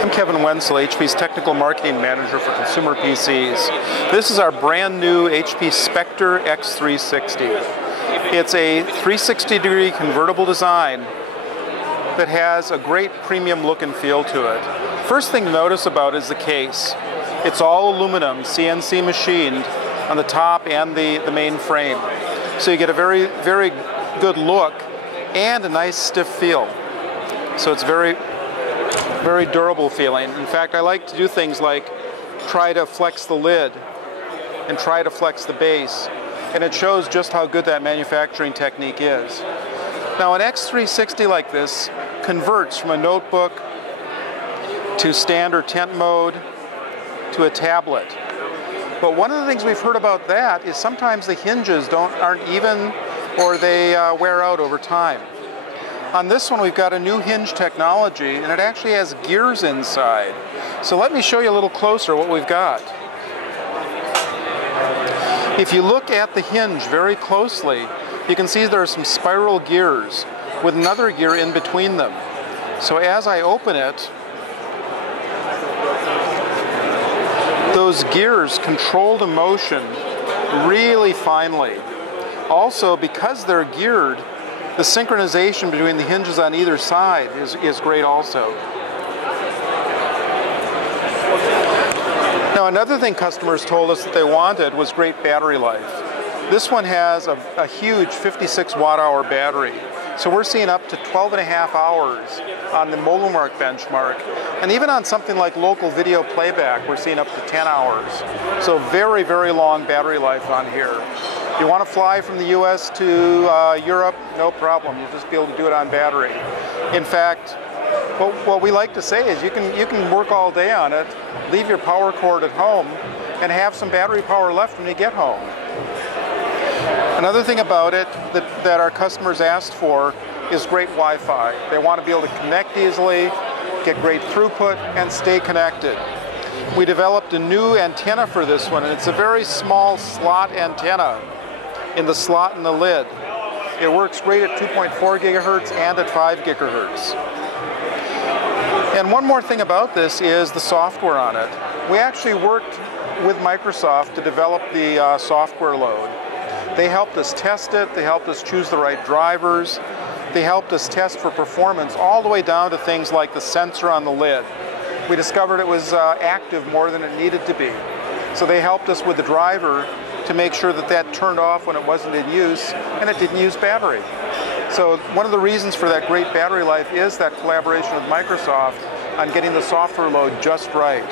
I'm Kevin Wenzel, HP's Technical Marketing Manager for Consumer PCs. This is our brand new HP Spectre X360. It's a 360-degree convertible design that has a great premium look and feel to it. First thing to notice about is the case. It's all aluminum, CNC machined on the top and the main frame. So you get a very, very good look and a nice stiff feel. So it's very, very durable feeling. In fact, I like to do things like try to flex the lid and try to flex the base. And it shows just how good that manufacturing technique is. Now an X360 like this converts from a notebook to standard tent mode to a tablet. But one of the things we've heard about that is sometimes the hinges aren't even, or they wear out over time. On this one we've got a new hinge technology, and it actually has gears inside. So let me show you a little closer what we've got. If you look at the hinge very closely, you can see there are some spiral gears with another gear in between them. So as I open it, those gears control the motion really finely. Also, because they're geared, the synchronization between the hinges on either side is great also. Now another thing customers told us that they wanted was great battery life. This one has a huge 56 watt-hour battery. So we're seeing up to 12.5 hours on the Molemark benchmark. And even on something like local video playback, we're seeing up to 10 hours. So very, very long battery life on here. If you want to fly from the US to Europe, no problem. You'll just be able to do it on battery. In fact, what we like to say is you can work all day on it, leave your power cord at home, and have some battery power left when you get home. Another thing about it that our customers asked for is great Wi-Fi. They want to be able to connect easily, get great throughput, and stay connected. We developed a new antenna for this one, and it's a very small slot antenna in the slot in the lid. It works great at 2.4 gigahertz and at 5 gigahertz. And one more thing about this is the software on it. We actually worked with Microsoft to develop the software load. They helped us test it, they helped us choose the right drivers, they helped us test for performance all the way down to things like the sensor on the lid. We discovered it was active more than it needed to be. So they helped us with the driver to make sure that that turned off when it wasn't in use and it didn't use battery. So one of the reasons for that great battery life is that collaboration with Microsoft on getting the software load just right.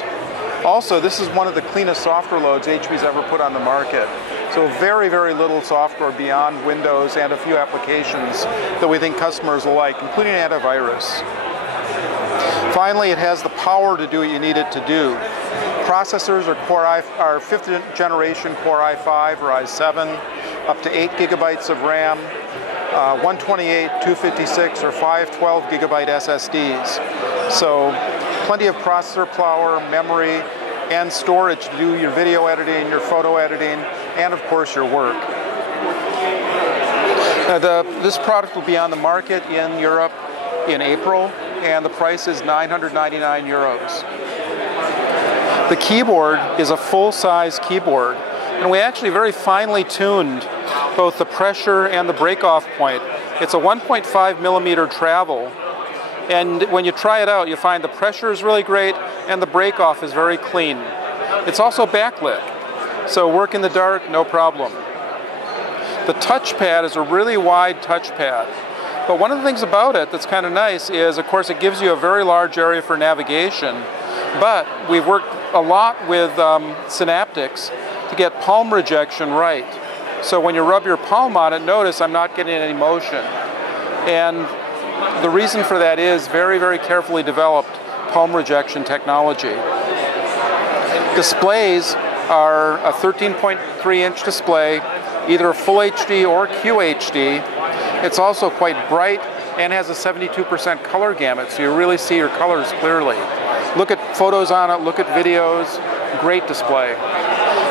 Also, this is one of the cleanest software loads HP's ever put on the market. So very, very little software beyond Windows and a few applications that we think customers will like, including antivirus. Finally, it has the power to do what you need it to do. Processors are 5th generation Core i5 or i7, up to 8 gigabytes of RAM, 128, 256, or 512 gigabyte SSDs. So plenty of processor power, memory, and storage to do your video editing, your photo editing, and of course your work. Now this product will be on the market in Europe in April, and the price is 999 euros. The keyboard is a full-size keyboard, and we actually very finely tuned both the pressure and the break-off point. It's a 1.5 millimeter travel, and when you try it out, you find the pressure is really great and the break-off is very clean. It's also backlit, so work in the dark, no problem. The touchpad is a really wide touchpad, but one of the things about it that's kind of nice is, of course, it gives you a very large area for navigation, but we've worked a lot with Synaptics to get palm rejection right. So when you rub your palm on it, notice I'm not getting any motion. And the reason for that is very, very carefully developed palm rejection technology. Displays are a 13.3-inch display, either full HD or QHD. It's also quite bright and has a 72% color gamut, so you really see your colors clearly. Look at photos on it, look at videos, great display.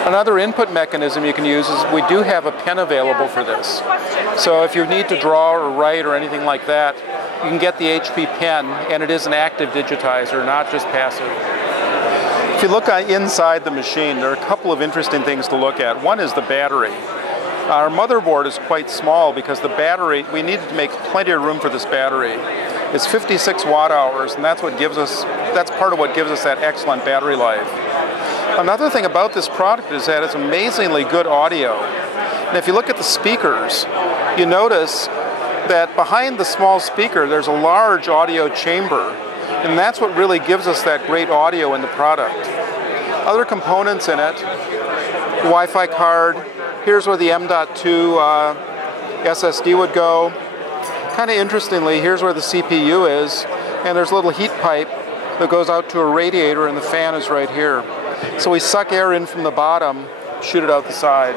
Another input mechanism you can use is we do have a pen available for this. So if you need to draw or write or anything like that, you can get the HP pen, and it is an active digitizer, not just passive. If you look inside the machine, there are a couple of interesting things to look at. One is the battery. Our motherboard is quite small because the battery, we needed to make plenty of room for this battery. It's 56 watt hours, and that's part of what gives us that excellent battery life. Another thing about this product is that it's amazingly good audio. And if you look at the speakers, you notice that behind the small speaker there's a large audio chamber, and that's what really gives us that great audio in the product. Other components in it, Wi-Fi card, here's where the M.2 SSD would go. Kind of interestingly, here's where the CPU is, and there's a little heat pipe that goes out to a radiator, and the fan is right here. So we suck air in from the bottom, shoot it out the side.